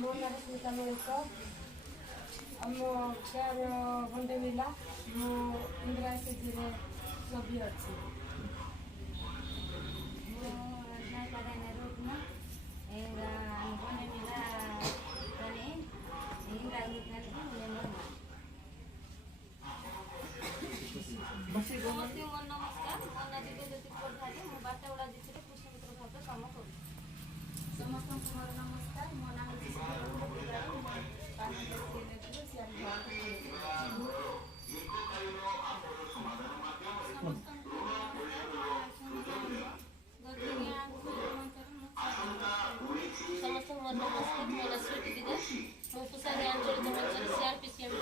ମୋ ନାଁ ସ୍ମିତା ମଳିକ। ଆମ ଗାଁର ଗଣ୍ଡେ ମିଲା ମୁଁ ଇନ୍ଦିରା ସିଜିରେ ସଭ୍ୟ ଅଛି। ସମସ୍ତଙ୍କୁ ମୋର ନମସ୍କାର। ମୋ ନାଁ ଦିବ୍ୟଜ୍ୟୋତି ପ୍ରଧାନ। ମୁଁ ବାଟାଗୁଡ଼ା ଜିଲ୍ଲାରେ କୃଷି ମିତ୍ର ଭାବେ କାମ କରୁଛି। ସମସ୍ତଙ୍କୁ ମୋର ନମସ୍କାର। ମୋ ନାଁ ହେଉଛି ସମସ୍ତଙ୍କୁ ମୋର ନମସ୍କାର। ମୋ ନାଁ ସ୍ୱିଟି ବିଦାସ। ମୁଁ କୁସାରୀ ଆଞ୍ଚଳିକ ମଞ୍ଚରେ CRPCM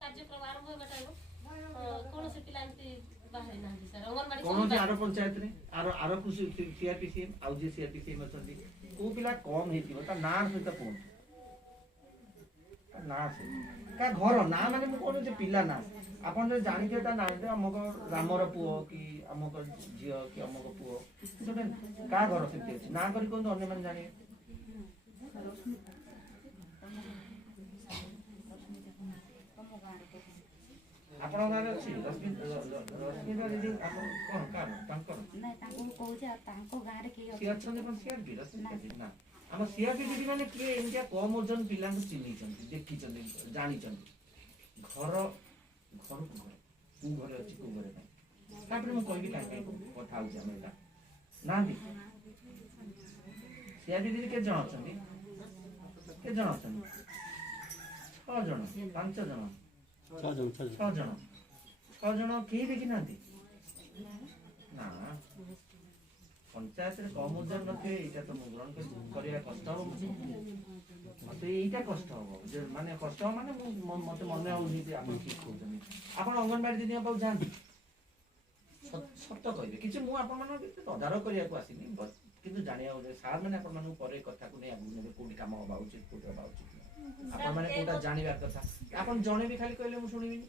କାର୍ଯ୍ୟକ୍ରମ ଆରମ୍ଭ ହେବାଠାରୁ କୌଣସି ପିଲା ଏମିତି ବାହାରି ନାହାନ୍ତି ସାର୍। ଅଙ୍ଗନବାଡ଼ି କୌଣସି ଆର ପଞ୍ଚାୟତରେ ଆର କୃଷି CRPCM ଆଉ ଯିଏ CRPCM ଅଛନ୍ତି କୋଉ ପିଲା କମ ହେଇଥିବ ତା ନାଁ ସହିତ କୁହନ୍ତୁ। ନା କା ଘର ନା ମାନେ ମୁଁ କହୁଛି ପିଲା ନା ଆପଣ ଯଦି ଜାଣିଥିବେ ତା ନାଁ ଅମକ ରାମର ପୁଅ କି ଅମକ ଝିଅ କି ଅମକ ପୁଅ କାହା ଘର ସେମିତି ଅଛି ନା କରି କୁହନ୍ତୁ ଅନ୍ୟମାନେ ଜାଣିବେ। ଆପଣଙ୍କ ଗାଁରେ ଅଛି ରଶ୍ମିତା ଦିଦି ଆପଣ କଣ କାମ ତାଙ୍କର ସିଏ ଅଛନ୍ତି କଣ CRP ରଶ୍ମିତା ଦିଦି ନା ଆମ CRP ଦିଦି ମାନେ କିଏ ଏମିତିଆ କମ ଓଜନ ପିଲାଙ୍କୁ ଚିହ୍ନିଛନ୍ତି ଦେଖିଛନ୍ତି ଜାଣିଛନ୍ତି ଘର ଘରକୁ ଘର କୋଉ ଘରେ ଅଛି କୋଉ ଘରେ ନାହିଁ ତାପରେ ମୁଁ କହିବି କାହିଁ କଥା ହଉଛି ଆମେ ଏଇଟା ନାହାନ୍ତି CRP ଦିଦି କେତେ ଜଣ ଅଛନ୍ତି କେତେ ଜଣ ଅଛନ୍ତି 6 ଜଣ 5 ଜଣ 6 ଜଣ କେହି ଦେଖି ନାହାନ୍ତି ନା ପଞ୍ଚାୟତରେ କମ ଓଜନ ନଥିବେ ଏଇଟା ତ ମୁଁ ଗ୍ରହଣ କରିବା କଷ୍ଟ ହବ ମତେ ଏଇଟା କଷ୍ଟ ହବ ମାନେ କଷ୍ଟ ହବ ମାନେ ମତେ ମନେ ହଉନି ଯେ ଆପଣ ଠିକ କହୁଛନ୍ତି। ଆପଣ ଅଙ୍ଗନବାଡି ଦିଦିଙ୍କ ପାଖକୁ ଯାଆନ୍ତି ସତ କହିବେ କିଛି ମୁଁ ଆପଣମାନଙ୍କୁ କିଛି ତଦାରଖ କରିବାକୁ ଆସିନି କିନ୍ତୁ ଜାଣିବାକୁ ଯେ ସାର୍ ମାନେ ଆପଣମାନଙ୍କୁ ପରେ କଥାକୁ ନେଇ ଆଗକୁ ନେବେ କୋଉଠି କାମ ହବା ଉଚିତ କୋଉଠି ହବା ଉଚିତ ଆପଣ ମାନେ କୋଉଟା ଜାଣିବାର କଥା ଆପଣ ଜଣେ ବି ଖାଲି କହିଲେ ମୁଁ ଶୁଣିବିନି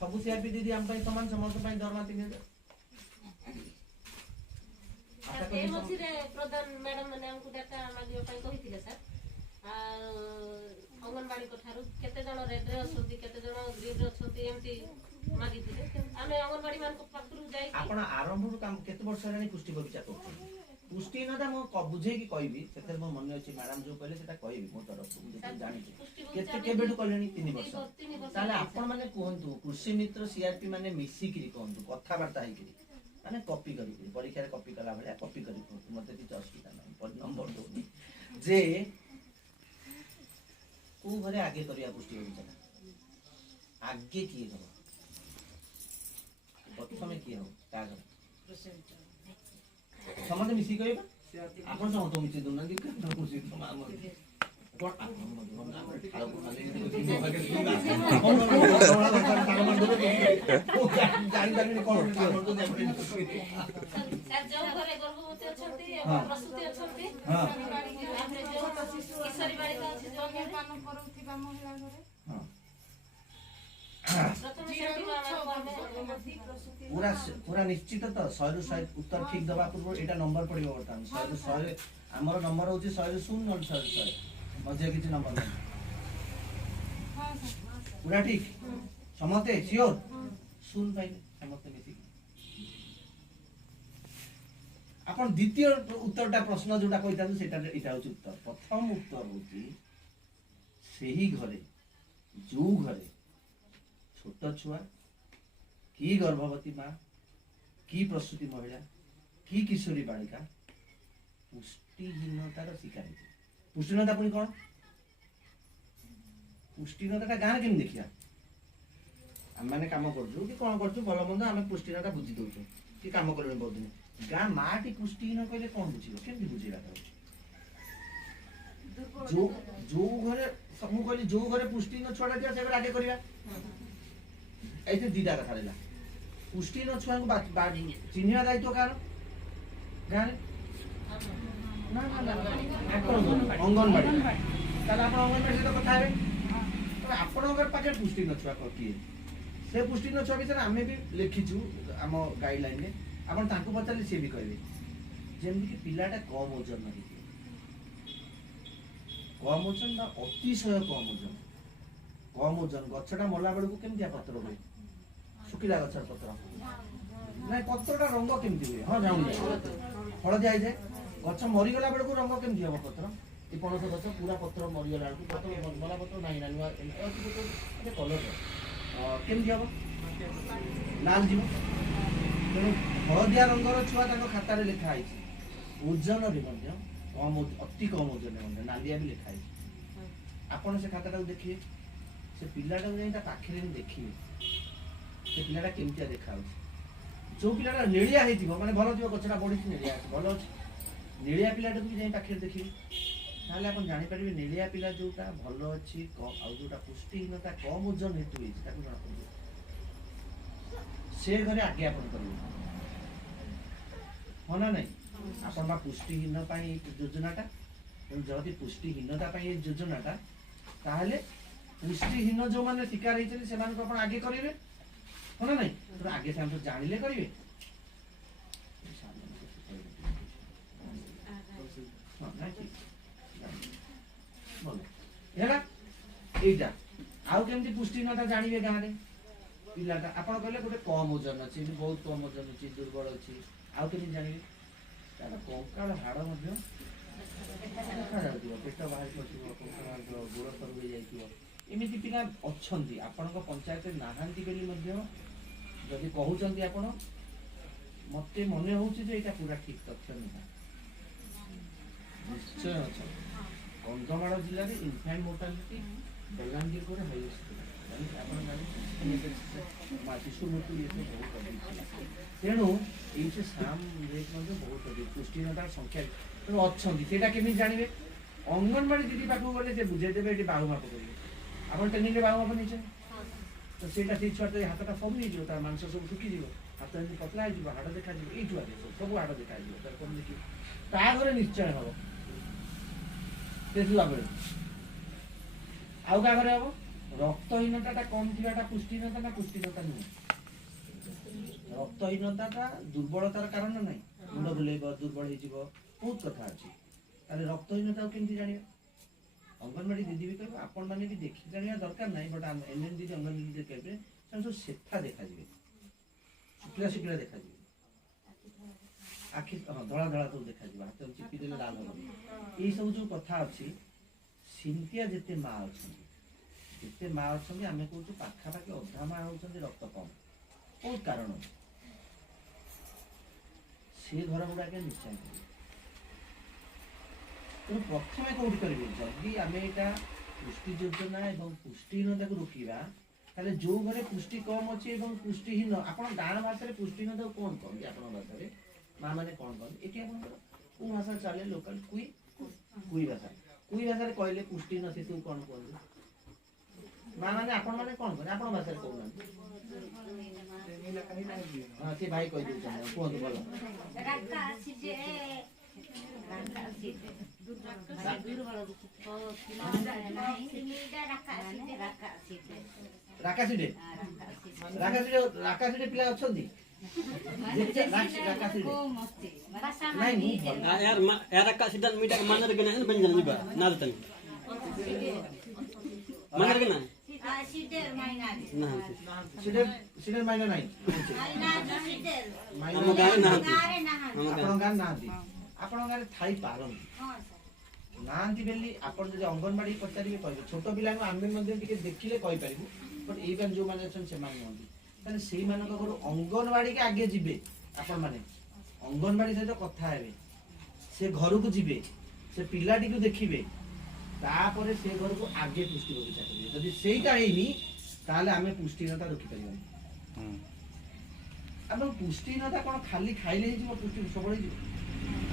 ସବୁ CRP ଦିଦି ଆମ ପାଇଁ ସମାନ ସମସ୍ତଙ୍କ ପାଇଁ ଦରମା 3000 ଏ ମଝିରେ ପ୍ରଧାନ ମ୍ୟାଡାମ ମାନେ ଆମକୁ ଡାଟା ମାଗିବା ପାଇଁ କହିଥିଲେ ସାର୍। ଅଙ୍ଗନବାଡିଙ୍କ ଠାରୁ କେତେ ଜଣ ରେଡରେ ଅଛନ୍ତି କେତେ ଜଣ ଗ୍ରୀନରେ ଅଛନ୍ତି ଏମିତି ମାଗିଥିଲେ ଆମେ ଅଙ୍ଗନବାଡି ମାନଙ୍କ ପାଖରୁ ଯାଇ ଆପଣ ଆରମ୍ଭରୁ କାମ କେତେ ବର୍ଷ ହେଲାଣି ପୁଷ୍ଟି ବଗିଚା କରୁଛନ୍ତି ପୁଷ୍ଟିହୀନତା ମୁଁ ବୁଝେଇକି କହିବି ସେଥିରେ ମୋ ମନେ ଅଛି ମ୍ୟାଡାମ ଯୋଉ କହିଲେ ସେଟା କହିବି ମୋ ତରଫରୁ ମୁଁ ଯେତିକି ଜାଣିଛି କେତେ କେବେଠୁ କଲେଣି 3 ବର୍ଷ ତାହେଲେ ଆପଣ ମାନେ କୁହନ୍ତୁ କୃଷି ମିତ୍ର CRP ମାନେ ମିଶିକିରି କୁହନ୍ତୁ କଥାବାର୍ତ୍ତା ହେଇକିରି ମାନେ କପି କରିକି ପରୀକ୍ଷାରେ କପି କଲା ଭଳିଆ କପି କରି କୁହନ୍ତୁ ମତେ କିଛି ଅସୁବିଧା ନାହିଁ ନମ୍ବର ଦଉନି ଯେ କୋଉ ଘରେ ଆଗେ କରିବା ପୁଷ୍ଟି ବଗିଚାଟା ଆଗେ କିଏ ହବ ପ୍ରଥମେ କିଏ ହବ କାହା ଘର ସମସ୍ତେ ମିଶିକି କହିବା ଆପଣ ସମସ୍ତଙ୍କୁ ମିଶେଇ ଦଉନାହାନ୍ତି पूरा निश्चित तो 100 ରୁ 100 उत्तर ठीक दबा पूर्व एटा नंबर पड़िबो बर्तमान 100 ରୁ 100 हमर नंबर होची 100 ରୁ 0 100 ରୁ 100 मजे किछि नंबर नहीं पूरा ठीक समते श्योर सुन पाइले समते मिसी अपन द्वितीय उत्तरटा प्रश्न जोटा कहितानु सेटा एटा होची उत्तर प्रथम उत्तर होची सेही घरे जो घरे छोट छुआ की गर्भवती माँ की प्रसूति महिला की किशोरी बालिका पुष्टिहीनतार शिकार पुष्टिहीनता पुणी कौन पुष्टिहीनता गाँव केमी देखिया आम मैंने कम कर कौन कर भल मंद आम पुष्टिहीनता बुझी दौचु कि कम कर बहुत दिन गाँ माँ टी पुष्टिहीन कहले कौन बुझे केमती बुझेगा जो जो घरे मु कहली जो घरे पुष्टिहीन छुआ दिया से आगे करवा ऐसे दीटा कथा रहा पुष्टिहीन छुआ को चिन्हिया दायित्व कार गाँव ନା ନା ନା ଅଙ୍ଗନବାଡ଼ି ତାହେଲେ ଆପଣ ଅଙ୍ଗନବାଡ଼ି ସହିତ କଥା ହେବେ। ଆପଣଙ୍କର ପାଖରେ ପୁଷ୍ଟିହୀନ ଛୁଆ କିଏ ସେ ପୁଷ୍ଟିହୀନ ଛୁଆ ବିଷୟରେ ଆମେ ବି ଲେଖିଛୁ ଆମ ଗାଇଡଲାଇନରେ। ଆପଣ ତାଙ୍କୁ ପଚାରିଲେ ସିଏ ବି କହିବେ ଯେମିତିକି ପିଲାଟା କମ୍ ଓଜନ ହେଇଥିବ, କମ୍ ଓଜନ ବା ଅତିଶୟ କମ୍ ଓଜନ। କମ୍ ଓଜନ ଗଛଟା ମଲା ବେଳକୁ କେମିତିଆ ପତ୍ର ହୁଏ? ଶୁଖିଲା ଗଛର ପତ୍ର ନାଇଁ, ପତ୍ରଟା ରଙ୍ଗ କେମିତି ହୁଏ? ହଁ ଜାଣୁନି, ହଳଦିଆ ହେଇଯାଏ। ଗଛ ମରିଗଲା ବେଳକୁ ରଙ୍ଗ କେମିତି ହବ ପତ୍ର? ଏ ପଣସ ଗଛ ପୁରା ପତ୍ର ମରିଗଲା ବେଳକୁ ପତ୍ର ମଲା ପତ୍ର ନାହିଁ ନା ନୂଆ କଲର କେମିତି ହବ? ଲାଲ ଯିବ। ତେଣୁ ହଳଦିଆ ରଙ୍ଗର ଛୁଆ ତାଙ୍କ ଖାତାରେ ଲେଖା ହେଇଛି। ଓଜନରେ ମଧ୍ୟ କମ୍, ଅତି କମ୍ ଓଜନରେ ମଧ୍ୟ ନାଲିଆ ବି ଲେଖା ହେଇଛି। ଆପଣ ସେ ଖାତାଟାକୁ ଦେଖିବେ, ସେ ପିଲାଟାକୁ ଯାଇ ତା ପାଖରେ ଦେଖିବେ ସେ ପିଲାଟା କେମିତିଆ ଦେଖାଯାଉଛି। ଯୋଉ ପିଲାଟା ନେଳିଆ ହେଇଥିବ ମାନେ ଭଲ ଥିବ, ଗଛଟା ବଢିଛି ନେଳିଆ ଅଛି ଭଲ ଅଛି, ନେଳିଆ ପିଲାଟାକୁ ବି ଯାଇ ପାଖରେ ଦେଖିବେ, ତାହେଲେ ଆପଣ ଜାଣିପାରିବେ ନେଳିଆ ପିଲା ଯୋଉଟା ଭଲ ଅଛି ଆଉ ଯୋଉଟା ପୁଷ୍ଟିହୀନତା କମ୍ ଓଜନ ହେତୁ ହେଇଛି ତାକୁ ଜଣାପଡ଼ିବ। ସେ ଘରେ ଆଗେ ଆପଣ କରିବେ, ହଁ ନା ନାଇଁ? ଆପଣ ବା ପୁଷ୍ଟିହୀନ ପାଇଁ ଯୋଜନାଟା, ତେଣୁ ଯଦି ପୁଷ୍ଟିହୀନତା ପାଇଁ ଏ ଯୋଜନାଟା, ତାହେଲେ ପୁଷ୍ଟିହୀନ ଯୋଉମାନେ ଶିକାର ହେଇଛନ୍ତି ସେମାନଙ୍କୁ ଆପଣ ଆଗେ କରିବେ, ହଁ ନା ନାଇଁ? ଆଗେ ସେମାନେ ଜାଣିଲେ କରିବେ। এইটা ଆଉ କେମିତି ପୁଷ୍ଟିହୀନତା ଜାଣିବେ ଗାଁରେ ପିଲାଟା? ଆପଣ କହିଲେ ଗୋଟେ କମ୍ ଓଜନ ଅଛି, ବହୁତ କମ୍ ଓଜନ ଅଛି, ଦୁର୍ବଳ ଅଛି, ଆଉ କେମିତି ଜାଣିବେ? ତାର କଙ୍କାଳ ହାଡ଼ ମଧ୍ୟ ଦେଖାଯାଉଥିବ, ପେଟ ବାହାରି ପଡ଼ିଥିବ, ଗୋଡ଼ ସରୁ ହେଇଯାଇଥିବ। ଏମିତି ପିଲା ଅଛନ୍ତି, ଆପଣଙ୍କ ପଞ୍ଚାୟତରେ ନାହାନ୍ତି ବୋଲି ମଧ୍ୟ ଯଦି କହୁଛନ୍ତି ଆପଣ, ମତେ ମନେ ହଉଛି ଯେ ଏଇଟା ପୁରା ଠିକ ତଥ୍ୟ ନୁହେଁ। ନିଶ୍ଚୟ ଅଛନ୍ତି। କନ୍ଧମାଳ ଜିଲ୍ଲାରେ ଇନଫାଣ୍ଟ ମୋର୍ଟାଲିଟି ବଲାଙ୍ଗୀର ପରେ ହାଇଏଷ୍ଟ ଥିଲା, ଆପଣ ଜାଣିଛନ୍ତି ଶିଶୁ ମୃତ୍ୟୁ ଇଏ ସବୁ ବହୁତ ଅଧିକ ଥିଲା। ତେଣୁ ଏଇଠି ସାମ୍ ରେଟ୍ ମଧ୍ୟ ବହୁତ ଅଧିକ, ପୁଷ୍ଟିହୀନତାର ସଂଖ୍ୟା ତେଣୁ ଅଛନ୍ତି। ସେଇଟା କେମିତି ଜାଣିବେ? ଅଙ୍ଗନବାଡ଼ି ଦିଦି ପାଖକୁ ଗଲେ ସେ ବୁଝେଇଦେବେ ଏଠି ବାହୁ ମାପ କରିବେ। ଆପଣ ଟ୍ରେନିଂରେ ବାହୁ ମାପ ନେଇଛନ୍ତି ତ ସେଇଟା ସେଇ ଛୁଆ ହାତଟା ସବୁ ହେଇଯିବ, ତାର ମାଂସ ସବୁ ଶୁଖିଯିବ, ହାତ ଏମିତି ପତଳା ହେଇଯିବ, ହାଡ଼ ଦେଖାଯିବ। ଏଇ ଛୁଆ ସବୁ ହାଡ଼ ଦେଖାଯିବ, ତାର କଣ ଦେଖିବ? ତା ଘରେ ନିଶ୍ଚୟ ହବ ଦେଖିଲା ବେଳେ। ଆଉ କାହା ଘରେ ହବ? ରକ୍ତହୀନତାଟା କମ୍ ଥିବାଟା ପୁଷ୍ଟିହୀନତା ନା ପୁଷ୍ଟିହୀନତା ନୁହେଁ? ରକ୍ତହୀନତାଟା ଦୁର୍ବଳତାର କାରଣ ନାହିଁ, ମୁଣ୍ଡ ବୁଲେଇବ, ଦୁର୍ବଳ ହେଇଯିବ, ବହୁତ କଥା ଅଛି। ତାହେଲେ ରକ୍ତହୀନତାକୁ କେମିତି ଜାଣିବା? ଅଙ୍ଗନବାଡ଼ି ଦିଦି ବି କହିବ, ଆପଣ ମାନେ ବି ଦେଖି ଜାଣିବା ଦରକାର ନାହିଁ, ବଟ୍ ଏନ୍ଏନ୍ ଦିଦି ଅଙ୍ଗନବାଡ଼ି ଦିଦି କହିବେ ସେମାନେ ସବୁ ସେଫା ଦେଖାଯିବେ, ଶୁଖିଲା ଶୁଖିଲା ଦେଖାଯିବେ, ଆଖି ହଁ ଧଳା ଧଳା ସବୁ ଦେଖାଯିବ, ହାତ ଚିପି ଦେଲେ ଲାଲ ହବ। ଏଇ ସବୁ ଯୋଉ କଥା ଅଛି, ସେମିତିଆ ଯେତେ ମା ଅଛନ୍ତି, ଯେତେ ମା ଅଛନ୍ତି, ଆମେ କହୁଛୁ ପାଖାପାଖି ଅଧା ମା ହଉଛନ୍ତି ରକ୍ତ କମ୍। ବହୁତ କାରଣ ଅଛି, ସେ ଘର ଗୁଡ଼ାକ ନିଶ୍ଚୟ କରିବେ। ତେଣୁ ପ୍ରଥମେ କୋଉଠି କରିବେ? ଯଦି ଆମେ ଏଇଟା ପୁଷ୍ଟି ଯୋଜନା ଏବଂ ପୁଷ୍ଟିହୀନତାକୁ ରୋକିବା, ତାହେଲେ ଯୋଉ ଘରେ ପୁଷ୍ଟି କମ୍ ଅଛି ଏବଂ ପୁଷ୍ଟିହୀନ, ଆପଣ ଗାଁ ଭାଷାରେ ପୁଷ୍ଟିହୀନତାକୁ କଣ କହନ୍ତି? ଆପଣଙ୍କ ଭାଷାରେ ମା ମାନେ କଣ କହନ୍ତି? ଏଠି ଆପଣଙ୍କର କୋଉ ଭାଷା ଚାଲେ? ଲୋକାଲ କୁଇ ଭାଷା। କୁଇ ଭାଷାରେ କହିଲେ ପୁଷ୍ଟିହୀନ ଶିଶୁକୁ କଣ କୁହନ୍ତି? ମା ମାନେ ଆପଣ ମାନେ କଣ କହନ୍ତି? ଆପଣଙ୍କ ଭାଷାରେ କହୁନାହାନ୍ତି। ହଁ ସେ ଭାଇ କହିଦେଉଛନ୍ତି, କୁହନ୍ତୁ ଭଲ। ରାକାସିଡେ ପିଲା ଅଛନ୍ତି? ଆପଣଙ୍କ ଗାଁରେ ଥାଇପାରନ୍ତି, ନାହାନ୍ତି ବୋଲି ଆପଣ ଯଦି ଅଙ୍ଗନବାଡ଼ି ପଚାରିବେ କହିବେ। ଛୋଟ ପିଲାଙ୍କୁ ଆମେ ମଧ୍ୟ ଟିକେ ଦେଖିଲେ କହିପାରିବୁ, ବଟ୍ ଏଇ ଯୋଉମାନେ ଅଛନ୍ତି ସେମାନେ ନୁହନ୍ତି। ତାହେଲେ ସେଇମାନଙ୍କ ଘରୁ ଅଙ୍ଗନବାଡ଼ିକି ଆଗେ ଯିବେ, ଆପଣମାନେ ଅଙ୍ଗନବାଡ଼ି ସହିତ କଥା ହେବେ, ସେ ଘରକୁ ଯିବେ, ସେ ପିଲାଟିକୁ ଦେଖିବେ, ତାପରେ ସେ ଘରକୁ ଆଗେ ପୁଷ୍ଟି ବଗିଚା କରିବେ। ଯଦି ସେଇଟା ହେଇନି ତାହେଲେ ଆମେ ପୁଷ୍ଟିହୀନତା ରୋକିପାରିବାନି। ଆପଣ ପୁଷ୍ଟିହୀନତା କଣ ଖାଲି ଖାଇଲେ ହେଇଯିବ? ପୁଷ୍ଟି ସବଳ ହେଇଯିବ?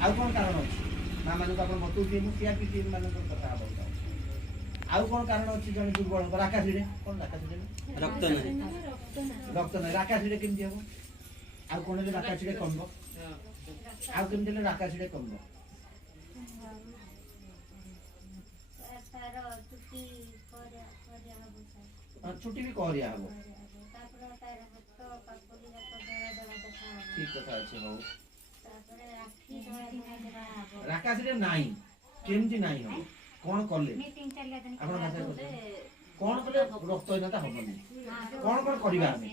ଆଉ କଣ କାରଣ ଅଛି? ମା ମାନଙ୍କୁ ଆପଣ ବତଉଥିବେ, ମୁଁ ସିଆରପି ଟିମ୍ ମାନଙ୍କର କଥା ହବାକୁ ଚାହୁଁଛି। ଆଉ କଣ କାରଣ ଅଛି? ଜଣେ ଦୁର୍ବଳ ହବ, ରାକାସିଡେ କଣ? ରାକାସିଡେ ରକ୍ତ ନାହିଁ, ରାକାସିଡେ କେମିତି ହବ? ଆଉ କଣ ହେଲେ ରାକାସିଡେ କମିବ? ଆଉ କେମିତି ହେଲେ ରାକାସିଡେ କମିବ? ତାର ଚୁଟି କରିବା ହବ ସାର୍। ଛୁଟି ବି କରିଆ ହବ। ତାପରେ ତାର ହାତ ପାପୁଲି ଯାକ ଧଳା ଧଳା ଦେଖା ହବ। ଠିକ କଥା ଅଛି ହଉ। ତାପରେ ଆଖି ଧଳା ଧଳା ଦେଖା ହବ। ରାକାଶରେ ନାହିଁ କେମିତି ନାହିଁ ହବ କଣ କଲେ ମିଟିଂ ଚାଲିଲା ଦିନ ଆପଣ କଣ କଲେ ରକ୍ତହୀନତା ହବନି କଣ କଣ କରିବା ଆମେ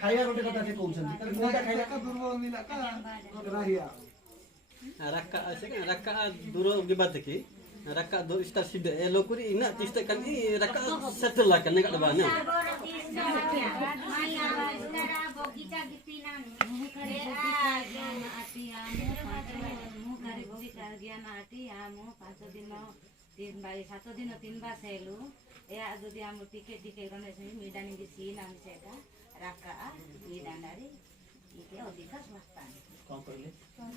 ଖାଇବା ଗୋଟେ କଥା ସେ କହୁଛନ୍ତି ତାହେଲେ କୋଉଟା ଖାଇବା raka duro gibateki raka do ista sida elokuri ina tista kan I raka settle la kan nega bana ସାଗର ତିଷ୍ଠ ମାୟା ତାରା ବଗିଚା ଗୀତି ନାନୁ ମୁଖରେ ଜ୍ଞାନ ଆଟି ଆମୁ ମୁଖରେ ବଗିଚା ଜ୍ଞାନ ଆଟି ଆମୁ 5 ଦିନ 7 ଦିନ 3 ବାର ସେଲୁ या যদি ଆମ ଟିକେ ଟିକେ ଗଣେଶ ମିଡାନି ଦିସି ନାମ ସେଟା ରାକା ମିଡାଣ୍ଡାରେ ଟିକେ ଅଧିକ ସ୍ମସ୍ତା କଣ କହିଲେ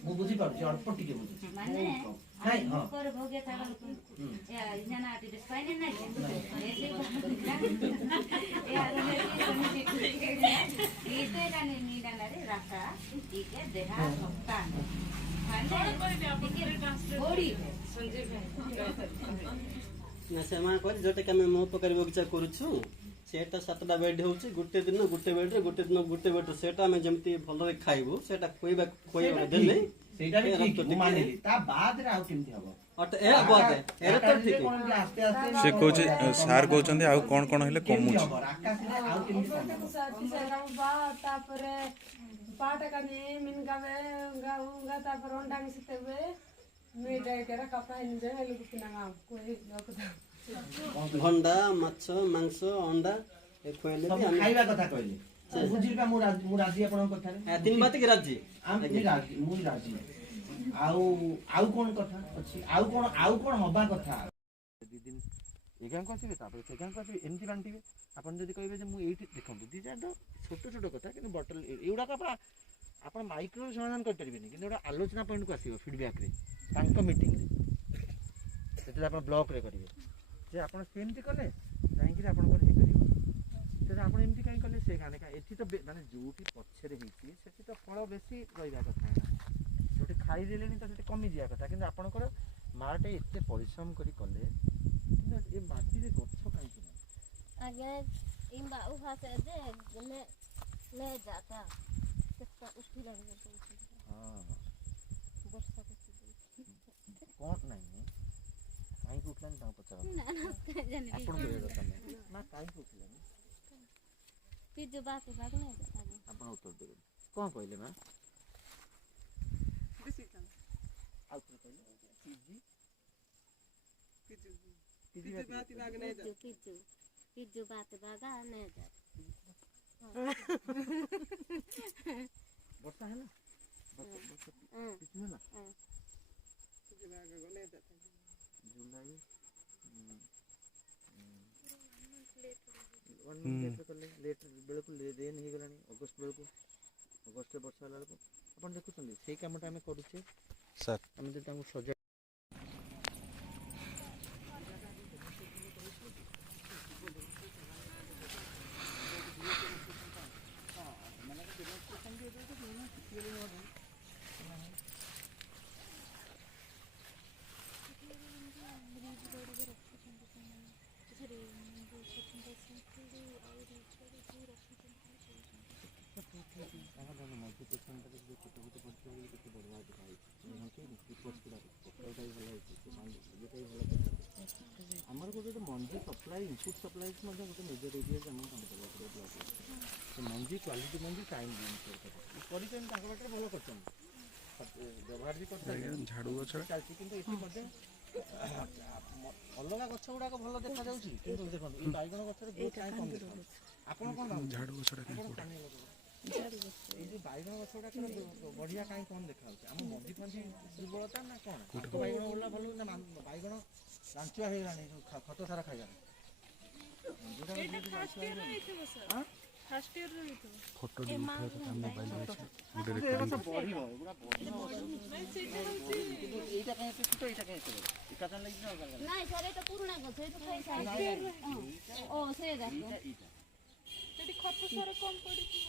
ମୁଁ ବୁଝି ପାରୁଛି ଅଳ୍ପ ଟିକେ ବୁଝୁଛି ମାନେ ନାଇଁ ହଁ ମୁଖରେ ଭୋଗେ ତାର या जना आटी डिस्पाइने नाही ऐसे या इते गाने मिडाଣ୍ଡारे ରାକା ଟିକେ ଦେହା ସ୍ମସ୍ତା na sema ko jote kame mo pakari bogcha koruchu सेटा 7टा बेड होउची गुटे दिन गुटे बेड रे गुटे दिन गुटे बेड सेटा हम जेमती भलो रे खाइबो सेटा खोइबा देले सेटा भी ठीक ମୁଁ ମାନିଲି ତା ବାଦ ରେ ଆଉ କେମିତି ହବ अट ए बात है एरे तो ठीक है आस्ते आस्ते से कोच सार कहउचंदी आ कोन कोन हेले कमुची राकाशरे ଆଉ କେମିତି बा तापरे पाटा कने मिन गावे गाऊंगा तापर अंडा मिसतेवे मेडा केरा कपा हिन जे हेलु कुना कोई लोकदा भंडा माछ मांस अंडा ए खोइले सब खाइबा କଥା କହିଲେ ବୁଝିବା ମୁଁ ରାଜି ଆପଣଙ୍କ କଥାରେ तीन बात की राजी ମୁଁ ରାଜି ଆଉ କଣ କଥା ଅଛି ଆଉ କଣ ହବା କଥା ଦି ଦିନ ଏ ଗାଁକୁ ଆସିବେ ତାପରେ ସେ ଗାଁକୁ ଆସିବେ ଏମିତି ବାଣ୍ଟିବେ ଆପଣ ଯଦି କହିବେ ଯେ ମୁଁ ଏଇଠି ଦେଖନ୍ତୁ ଦି ଚାରିଟା ଛୋଟ ଛୋଟ କଥା କିନ୍ତୁ ବଟଲ ଏଗୁଡ଼ାକ ଆପଣ ମାଇକ୍ରୋ ସମାଧାନ କରିପାରିବେନି କିନ୍ତୁ ଗୋଟେ ଆଲୋଚନା ପଏଣ୍ଟକୁ ଆସିବ ଫିଡବ୍ୟାକରେ ତାଙ୍କ ମିଟିଂରେ ଯେତେବେଳେ ଆପଣ ବ୍ଲକରେ କରିବେ ଯେ ଆପଣ ସେମିତି କଲେ ଯାଇକିରି ଆପଣଙ୍କର ହେଇପାରିବ ସେଟା ଆପଣ ଏମିତି କାହିଁ କଲେ ସେ ଗାଁରେ କାହିଁ ଏଠି ତ ମାନେ ଯୋଉଠି ପଛରେ ହେଇଛି ସେଠି ତ ଫଳ ବେଶୀ ରହିବା କଥା ଯୋଉଠି ଖାଇଦେଲେଣି ତ ସେଠି କମିଯିବା କଥା କିନ୍ତୁ ଆପଣଙ୍କର ମାଆଟେ ଏତେ ପରିଶ୍ରମ କରି କଲେ କିନ୍ତୁ ଏ ମାଟିରେ ଗଛ କାହିଁକି ନାହିଁ आगे इम्बा उठा से जे ले जाता कितना उठी लग जाता ହଁ वर्षा को କଣ ନାହିଁ କାହିଁକି ଉଠିଲାନି ତାଙ୍କୁ ପଚାର ना ना जाने ଆପଣ କହିବା କଥା ନାହିଁ ମା କାହିଁକି ଉଠିଲାନି पिजु बात नहीं जाता ଆପଣ ଉତ୍ତର ଦେବେ କଣ କହିଲେ ମା ଆଉ ଥରେ କହିଲେ पिजु बात बागा नहीं जाता ବର୍ଷା ହେଲା ପିଜୁ ହେଲା ଜୁଲାଇ ଲେଟ୍ ବେଳକୁ ରେନ୍ ହେଇଗଲାଣି ଅଗଷ୍ଟ ବେଳକୁ ଅଗଷ୍ଟରେ ବର୍ଷା ହେଲା ବେଳକୁ ଆପଣ ଦେଖୁଛନ୍ତି ସେଇ କାମଟା ଆମେ କରୁଛେ ସାର୍ ଆମେ ଯଦି ତାଙ୍କୁ ସଜାଇ ମଲ୍ଟି ପର୍ସେଣ୍ଟରେ ଯେଉଁ ଛୋଟ ଛୋଟ ପଡ଼ିଥିବା କେତେ ବଢ଼ିଆ ଦେଖାହେଉଛି ପତ୍ରଟା ବି ଭଲ ହେଇଛି ଇଏଟା ବି ଭଲ ଦେଖାଯାଉଛି ଆମର ଗୋଟେ ମଞ୍ଜି ସପ୍ଲାଇ ଇନପୁଟ୍ ସପ୍ଲାଇ ମଧ୍ୟ ଗୋଟେ ମେଜର ଏରିଆ ଆମକୁ କାମ କରିବାକୁ ପଡ଼ିବ ବ୍ଲକରେ ସେ ମଞ୍ଜି କ୍ୱାଲିଟି ମଞ୍ଜି ଟାଇମ୍ ଜିନିଷ କରିଛନ୍ତି ତାଙ୍କ ପାଖରେ ଭଲ କରିଛନ୍ତି ବ୍ୟବହାର ବି କରୁଛନ୍ତି ଝାଡ଼ୁ ଗଛ ଚାଲିଛି କିନ୍ତୁ ଏଠି ମଧ୍ୟ ଅଲଗା ଗଛ ଗୁଡ଼ାକ ଭଲ ଦେଖାଯାଉଛି କିନ୍ତୁ ଦେଖନ୍ତୁ ଏଇ ବାଇଗଣ ଗଛରେ ବହୁତ କାହିଁ କମ୍ ଦେଖାଯାଉଛି ଆପଣ କ'ଣ ଝାଡ଼ୁ ଗଛଟା ଏଇ ଯୋଉ ବାଇଗଣ ଗଛ ଗୁଡ଼ାକର ବଢ଼ିଆ କାହିଁ କ'ଣ ଦେଖାଯାଉଛି ଆମ ମଞ୍ଜି ଫଞ୍ଜି ଦୁର୍ବଳତା ନା କ'ଣ ବାଇଗଣ ଓଲା ଭଲ ନା ବାଇଗଣ ରାଞ୍ଚୁଆ ହେଇଗଲାଣି ଯୋଉ ଖତ ସାରା ଖାଇଲାଣି ଫଟୋ ଗୋଟେ ବଢିବ ଏଗୁଡ଼ା ବଢିବ ଏଇଟା କାହିଁ ଏତେ ଛୋଟ ଏଇଟା କାହିଁ ଏତେ ବଡ଼ ଏକାତା ଲାଗିଛି ନା ଅଲଗା नहीं सर ये तो पुराना गछ है तो खाई साइड ओ से जातो ସେଠି ଖତ ସାର କମ ପଡିଥିବ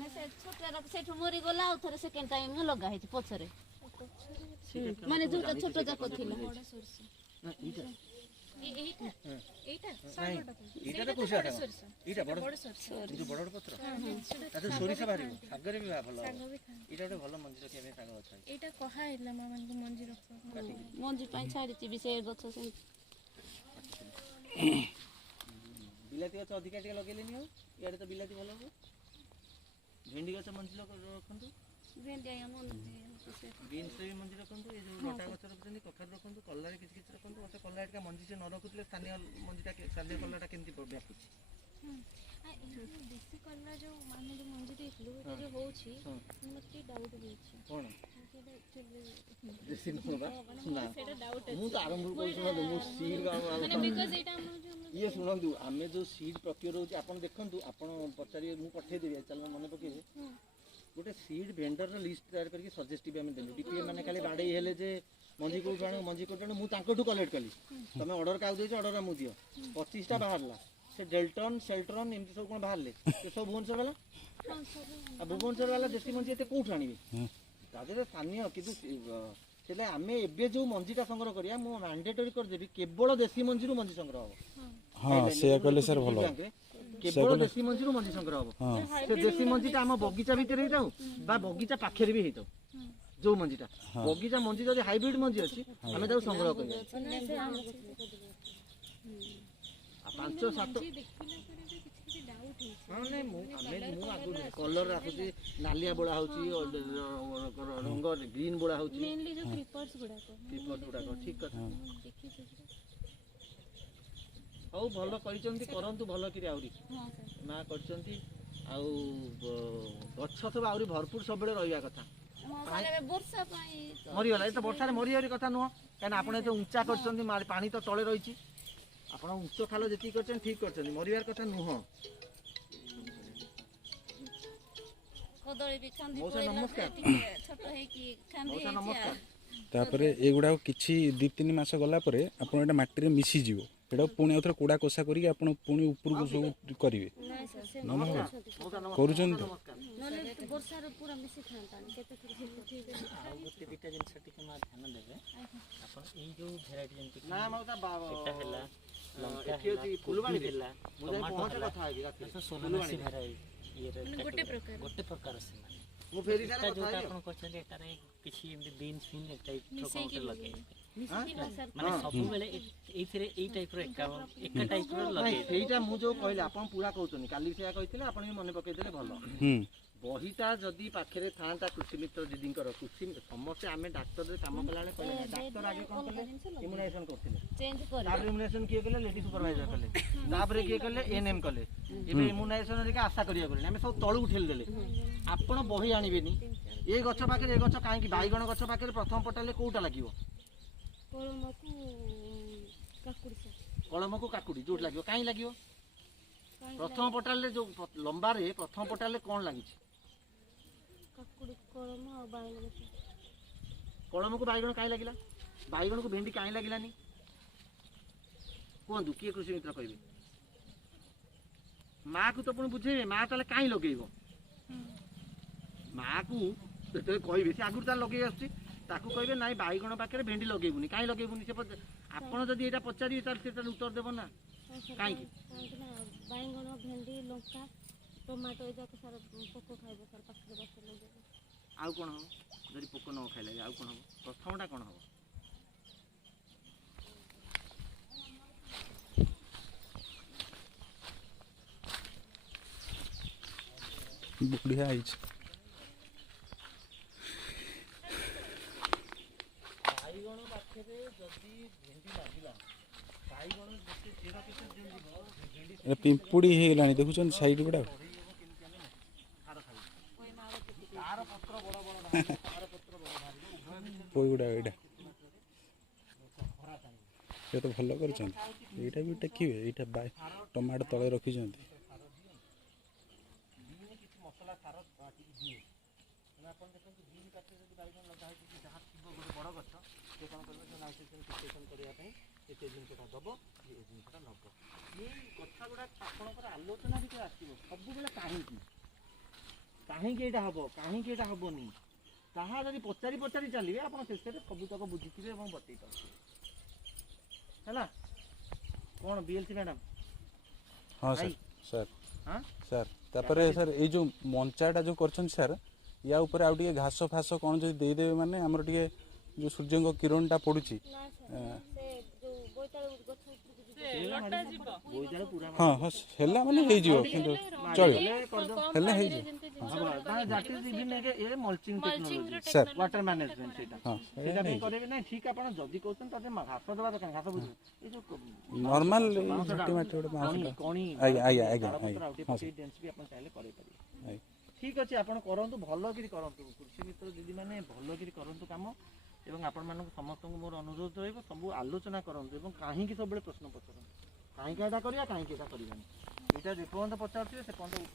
ना से छोटा रख से मरी गला और थरे सेकंड टाइम में लगा है पछरे ମାନେ ଯୋଉଟା ଛୋଟ ଯାକ ଥିଲା ନା ଏଇଟା ଏଇଟା ଏଇଟା ତ କୋଶିଆ ଶାଗ ଏଇଟା ବଡ଼ ଯୋଉ ବଡ଼ ବଡ଼ ପତ୍ର ତା ସୋରିଷ ବାହାରିବ ଶାଗରେ ବି ଭଲ ଏଇଟା ଗୋଟେ ଭଲ ମଞ୍ଜି ରଖିବା ପାଇଁ ଶାଗ ଗଛ ଏଇଟା କହା ହେଇଲା ମା ମାନଙ୍କୁ ମଞ୍ଜି ରଖ ମଞ୍ଜି ପାଇଁ ଛାଡ଼ିଛି ବି ସେ ଗଛ ସେମିତି ବିଲାତି ଗଛ ଅଧିକା ଟିକେ ଲଗେଇଲେନି ଆଉ ଇଆଡ଼େ ତ ବିଲାତି ଭଲ ହୁଏ ଭେଣ୍ଡି ଗଛ ମଞ୍ଜି ରଖନ୍ତୁ ବିନ୍ସ ବି ମଞ୍ଜି ରଖନ୍ତୁ ଏ ଯେଉଁ ଲଟା ଗଛ ରଖୁଛନ୍ତି କଖାରୁ ରଖନ୍ତୁ କଲରାରେ କିଛି କିଛି ରଖନ୍ତୁ ମୋତେ କଲରା ଟିକେ ମଞ୍ଜି ସେ ନ ରଖୁଥିଲେ ସ୍ଥାନୀୟ ମଞ୍ଜିଟା ସ୍ଥାନୀୟ କଲରାଟା କେମିତି ବ୍ୟାପୁଛି ଦେଶୀ କଲରା ଯୋଉ ମାନେ ଯୋଉ ମଞ୍ଜି ଦେଇଥିଲୁ ଏଇଟା ଯୋଉ ହଉଛି ମୋତେ ଟିକେ ଡାଉଟ୍ ହେଉଛି କ'ଣ ସେଇଟା ଡାଉଟ୍ ମୁଁ ତ ଆରମ୍ଭରୁ କହୁଛି ଶୁଣନ୍ତୁ ମୁଁ ସିଡ୍ ମାନେ ବିକଜ ଏଇଟା ଆମର ଯୋଉ ଇଏ ଶୁଣନ୍ତୁ ଆମେ ଯେଉଁ ସିଡ୍ ପ୍ରକ୍ରିୟା ରହୁଛି ଆପଣ ଦେଖନ୍ତୁ ଆପଣ ପଚାରିବେ ମୁଁ ପଠେଇଦେବି ଚାଲ ମନେ ପକେଇବେ ଗୋଟେ ସିଡ୍ ଭେଣ୍ଡରର ଲିଷ୍ଟ ତିଆରି କରିକି ସଜେଷ୍ଟିଭ୍ ଆମେ ଦେଲୁ ଡିପିଏ ମାନେ ଖାଲି ବାଡ଼େଇ ହେଲେ ଯେ ମଞ୍ଜି କେଉଁଠୁ ଆଣୁ ମୁଁ ତାଙ୍କଠୁ କଲେକ୍ଟ କଲି ତମେ ଅର୍ଡ଼ର କାହାକୁ ଦେଇଛ ଅର୍ଡ଼ର ମୁଁ ଦିଅ 25ଟା ବାହାରିଲା ସେ ଡେଲ୍ଟନ୍ ସେଲ୍ଟ୍ରନ୍ ଏମିତି ସବୁ କ'ଣ ବାହାରିଲେ ସେ ସବୁ ଭୁବନେଶ୍ୱର ବାଲା ଆଉ ଭୁବନେଶ୍ୱର ବାଲା ଦେଶୀ ମଞ୍ଜି ଏତେ କେଉଁଠୁ ଆଣିବେ ତା ଦେହରେ ସ୍ଥାନୀୟ କିନ୍ତୁ ସେଟା ଆମେ ଏବେ ଯେଉଁ ମଞ୍ଜିଟା ସଂଗ୍ରହ କରିବା ମୁଁ ମାଣ୍ଡେଟୋରି କରିଦେବି କେବଳ ଦେଶୀ ମଞ୍ଜିରୁ ମଞ୍ଜି ସଂଗ୍ରହ ହେବ ହଁ ସେଇଆ କଲେ ସାର୍ ଭଲ କେବଳ ଦେଶୀ ମଞ୍ଜିରୁ ମଞ୍ଜି ସଂଗ୍ରହ ହେବ ସେ ଦେଶୀ ମଞ୍ଜିଟା ଆମ ବଗିଚା ଭିତରେ ହେଇଥାଉ ବା ବଗିଚା ପାଖରେ ବି ହେଇଥାଉ ଯୋଉ ମଞ୍ଜିଟା ବଗିଚା ମଞ୍ଜି ଯଦି ହାଇବ୍ରିଡ୍ ମଞ୍ଜି ଅଛି ଆମେ ତାକୁ ସଂଗ୍ରହ କରିବା 5-7 ମୁଁ ଆଗରୁ କଲର ଆସୁଛି ନାଲିଆ ବୋଳା ହଉଛି ରଙ୍ଗ ଗ୍ରୀନ୍ ବୋଳା ହଉଛି ଗୁଡାକ ଠିକ କଥା ହଉ ଭଲ କରିଛନ୍ତି କରନ୍ତୁ ଭଲ କିରି ଆହୁରି ମା କରିଛନ୍ତି ଆଉ ଗଛ ସବୁ ଆହୁରି ଭରପୁର ସବୁବେଳେ ରହିବା କଥା ମରିଗଲା ଏ ତ ବର୍ଷାରେ ମରିବାର କଥା ନୁହଁ କାହିଁକିନା ଆପଣ ଏତେ ଉଞ୍ଚା କରିଛନ୍ତି ପାଣି ତ ତଳେ ରହିଛି ଆପଣ ଉଚ୍ଚ ଖାଲ ଯେତିକି କରିଛନ୍ତି ଠିକ କରିଛନ୍ତି ମରିବାର କଥା ନୁହଁ ମଉସା ନମସ୍କାର ମଉସା ନମସ୍କାର ତାପରେ ଏଗୁଡ଼ାକ କିଛି 2-3 ମାସ ଗଲା ପରେ ଆପଣ ଏଇଟା ମାଟିରେ ମିଶିଯିବ ଏଟାକୁ ପୁଣି ଆଉଥରେ କୁଡ଼ା କୋଷା କରିକି ଆପଣ ପୁଣି ଉପରକୁ ସବୁ କରିବେ କରୁଛନ୍ତି ତ ଆଉ ଗୋଟେ ଦୁଇଟା ଜିନିଷ ଟିକେ ମା ଧ୍ୟାନ ଦେବେ ଆପଣ ଏଇ ଯେଉଁ ଭେରାଇଟି ଯେମିତି ନା ମଉସା ଏଟା ହେଲା ଲଙ୍କା ଏଠି ଅଛି ଫୁଲବାଣୀ ହେଲା ଟମାଟୋ ହେଲା ସୋନାମାସି ଭେରାଇଟି ଇଏରେ ଗୋଟେ ପ୍ରକାର ସେମାନେ ମୁଁ ଫେରି ଏଟା ଯୋଉଟା ଆପଣ କରିଛନ୍ତି ଏଟାରେ କିଛି ଏମିତି ବିନ୍ସ ଫିନ୍ ଏ ଟାଇପ୍ର କ'ଣ ଲଗେଇବେ ମାନେ ସବୁବେଳେ ଏଇଥିରେ ଏଇ ଟାଇପ୍ର ଏକା ଟାଇପ୍ର ଲଗେଇବେ ସେଇଟା ମୁଁ ଯୋଉ କହିଲି ଆପଣ ପୁରା କହୁଛନ୍ତି କାଲି ସେଇଆ କହିଥିଲେ ଆପଣ ବି ମନେ ପକେଇଦେଲେ ଭଲ ବହିଟା ଯଦି ପାଖରେ ଥାଆନ୍ତା କୃଷି ମିତ୍ର ଦିଦିଙ୍କର ସମସ୍ତେ ଆମେ ଡାକ୍ତରରେ କାମ କଲାବେଳେ କହିଲେ ଡାକ୍ତର ଆଗେ କ'ଣ କଲେ ଇମ୍ୟୁନାଇଜେସନ କରୁଥିଲେ ତାପରେ ଇମ୍ୟୁନାଇଜେସନ କିଏ କଲେ ଲେଡି ସୁପରଭାଇଜର କଲେ ତାପରେ କିଏ କଲେ ଏଏନଏମ୍ କଲେ ଏବେ ଇମ୍ୟୁନାଇଜେସନ ହେରିକା ଆଶା କରିବାକୁ ପଡ଼ିଲେ ଆମେ ସବୁ ତଳକୁ ଠେଲିଦେଲେ ଆପଣ ବହି ଆଣିବେନି ଏ ଗଛ ପାଖରେ ଏ ଗଛ କାହିଁକି ବାଇଗଣ ଗଛ ପାଖରେ ପ୍ରଥମ ପଟାଲେ କୋଉଟା ଲାଗିବ କଳମକୁ କାକୁଡି ଯୋଉଠି ଲାଗିବ କାହିଁ ଲାଗିବ ପ୍ରଥମ ପଟାଲରେ ଯୋଉ ଲମ୍ବାରେ ପ୍ରଥମ ପଟାଲରେ କ'ଣ ଲାଗିଛି କଳମକୁ ବାଇଗଣ କାହିଁ ଲାଗିଲା ବାଇଗଣକୁ ଭେଣ୍ଡି କାହିଁ ଲାଗିଲାନି କୁହନ୍ତୁ କିଏ କୃଷି ମିତ୍ର କହିବେ ମାଆକୁ ତ ପୁଣି ବୁଝେଇବେ ମା ତାହେଲେ କାହିଁ ଲଗେଇବ ମାଆକୁ ଯେତେବେଳେ କହିବେ ସେ ଆଗରୁ ତାହେଲେ ଲଗେଇ ଆସୁଛି ତାକୁ କହିବେ ନାଇଁ ବାଇଗଣ ପାଖରେ ଭେଣ୍ଡି ଲଗେଇବୁନି କାହିଁ ଲଗେଇବୁନି ସେ ଆପଣ ଯଦି ଏଇଟା ପଚାରିବେ ତାହେଲେ ସେ ତାହେଲେ ଉତ୍ତର ଦେବ ନା କାହିଁକି ବାଇଗଣ ଭେଣ୍ଡି ଲଙ୍କା ଟମାଟୋ ଏ ଯାକ ସାର ପୋକ ଖାଇବ ସାର ପାଖରେ ବସିଲେ ଆଉ କ'ଣ ହବ ଯଦି ପୋକ ନ ଖାଇଲେ ଆଉ କ'ଣ ହବ ପ୍ରଥମଟା କ'ଣ ହବ ବଢ଼ିଆ ହେଇଛି ବାଇଗଣ ପାଖରେ ଯଦି ଭେଣ୍ଡି ଲାଗିଲା ବାଇଗଣ ଯେତେ ଚେର କେତେ ଏଟା ପିମ୍ପୁଡ଼ି ହେଇଗଲାଣି ଦେଖୁଛନ୍ତି ସାଇଡ୍ ଗୁଡ଼ା ଗୁଡ଼ା ଏଇଟା ଏ ତ ଭଲ କରିଛନ୍ତି ଏଇଟା ବି ଟେକିବେ ଏଇଟା ଟମାଟୋ ତଳେ ରଖିଛନ୍ତି ମସଲା ସାର ଟିକେ ଦିଏ ଆପଣ ଦେଖନ୍ତୁ ବିନ୍ ପାଖରେ ଯଦି ବାଇଗଣ ଲଗା ହେଇଛି ଯାହା ଥିବ ଗୋଟେ ବଡ଼ ଗଛ ସେ କ'ଣ କରିବ ସେ ନାଇଟ୍ରୋଜେନ୍ ଫିକ୍ସେସନ୍ କରିବା ପାଇଁ ଏତେ ଜିନିଷଟା ଦେବ ଏ ଜିନିଷଟା ନେବ ଏଇ କଥା ଗୁଡ଼ା ଆପଣଙ୍କର ଆଲୋଚନା ଭିତରେ ଆସିବ ସବୁବେଳେ କାହିଁକି ଏଇଟା ହେବ କାହିଁକି ଏଇଟା ହେବନି ତାହା ଯଦି ପଚାରି ପଚାରି ଚାଲିବେ ଆପଣ ଶେଷରେ ସବୁତକ ବୁଝିଥିବେ ଏବଂ ବତେଇ ପାରୁଥିବେ ହେଲା। କ'ଣ ବିଏଲସି ମ୍ୟାଡ଼ାମ? ହଁ ସାର୍ ସାର୍ ହଁ ସାର୍ ତାପରେ ସାର୍ ଏଇ ଯେଉଁ ମଞ୍ଚାଟା ଯେଉଁ କରିଛନ୍ତି ସାର୍ ୟା ଉପରେ ଆଉ ଟିକେ ଘାସ ଫାସ କ'ଣ ଯଦି ଦେଇଦେବେ ମାନେ ଆମର ଟିକେ ଯେଉଁ ସୂର୍ଯ୍ୟଙ୍କ କିରଣଟା ପଡ଼ୁଛି ହଁ ହଁ ହେଲା ମାନେ ହେଇଯିବ କିନ୍ତୁ ଚଳିବ ହେଲେ ହେଇଯିବ ସାର୍ ୱାଟର ମ୍ୟାନେଜମେଣ୍ଟ ସେଇଟା ହଁ ସେଇଟା ପାଇଁ କରିବେ ନାହିଁ ଠିକ୍ ଆପଣ ଯଦି କହୁଛନ୍ତି ତାହେଲେ ଘାସ ଦେବା ଦରକାର ଘାସ ବୁଝିବେ ଏଇ ଯେଉଁ ନର୍ମାଲ ଝାଟି ମାଟି ଗୋଟେ ବାଉଁଶଟା କଣି ଆଜ୍ଞା ଆଜ୍ଞା ଆଜ୍ଞା ଆଉ ଆଜ୍ଞା ଟିକେ ହଁ ପକେଇ ଡେନ୍ସ ବି ଆପଣ ଚାହିଁଲେ କରେଇପାରିବେ। ଆଜ୍ଞା ଠିକ୍ ଅଛି ଆପଣ କରନ୍ତୁ ଭଲକିରି କରନ୍ତୁ କୃଷି ମିତ୍ର ଦିଦିମାନେ ଭଲକିରି କରନ୍ତୁ କାମ ଏବଂ ଆପଣମାନଙ୍କୁ ସମସ୍ତଙ୍କୁ ମୋର ଅନୁରୋଧ ରହିବ ସବୁ ଆଲୋଚନା କରନ୍ତୁ ଏବଂ କାହିଁକି ସବୁବେଳେ ପ୍ରଶ୍ନ ପଚାରନ୍ତୁ କାହିଁକି ଏଇଟା କରିବା କାହିଁକି ଏଇଟା କରିବାନି ଏଇଟା ଯେପର୍ଯ୍ୟନ୍ତ ପଚାରୁଥିବେ ସେ ପର୍ଯ୍ୟନ୍ତ